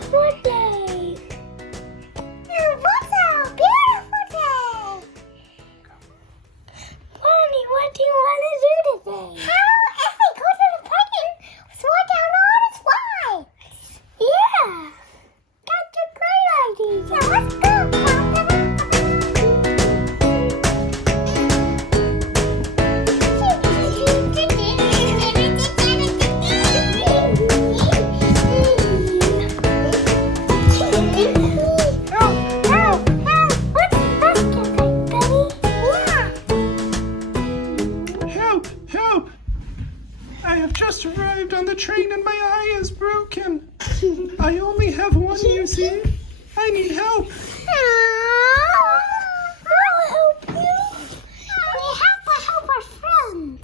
beautiful day. What's a beautiful day? Bunny, what do you want to do today? How if we go to the park and slow down all the slides? Yeah, that's a great idea. Yeah, let's go. Help! I have just arrived on the train and my eye is broken. I only have one, you see. I need help. I'll help you. We have to help our friend.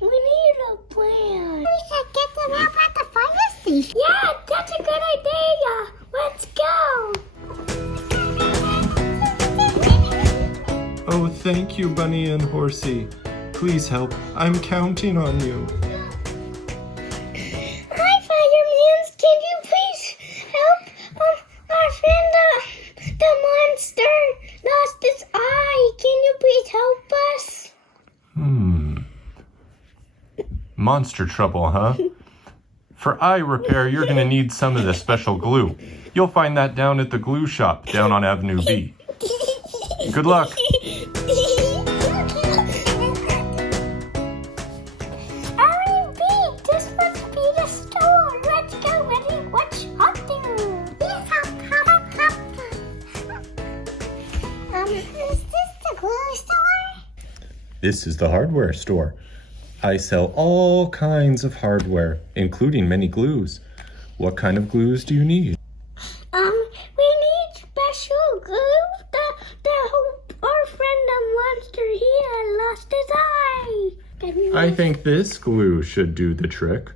We need a plan. We should get them help at the fire station. Yeah, that's a good idea. Let's go. Oh, thank you, Bunny and Horsey. Please help. I'm counting on you. Hi, fireman. Can you please help our friend, the monster, lost his eye. Can you please help us? Monster trouble, huh? For eye repair, you're going to need some of the special glue. You'll find that down at the glue shop down on Avenue B. Good luck. Is this the glue store? This is the hardware store. I sell all kinds of hardware, including many glues. What kind of glues do you need? We need special glue to help our friend the monster. He had lost his eye. I think this glue should do the trick.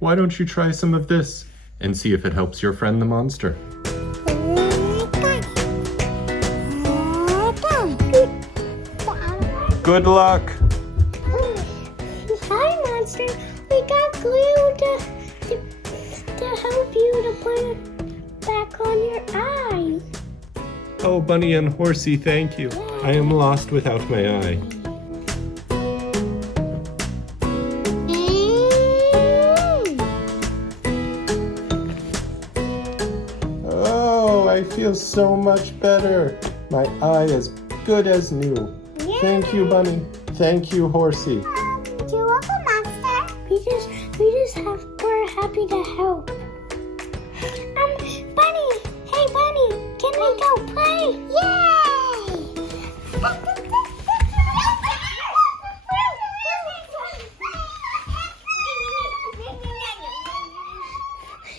Why don't you try some of this and see if it helps your friend the monster? Good luck! Hi, monster. We got glue to help you to put it back on your eye. Oh, Bunny and Horsey, thank you. I am lost without my eye. Oh, I feel so much better. My eye is good as new. Thank you, Bunny. Thank you, Horsey. You're welcome, monster. We're happy to help. Bunny. Hey, Bunny. Can we go play? Yay!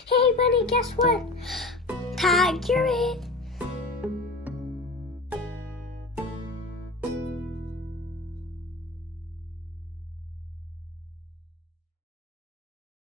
Hey, Bunny, guess what? Tiger it.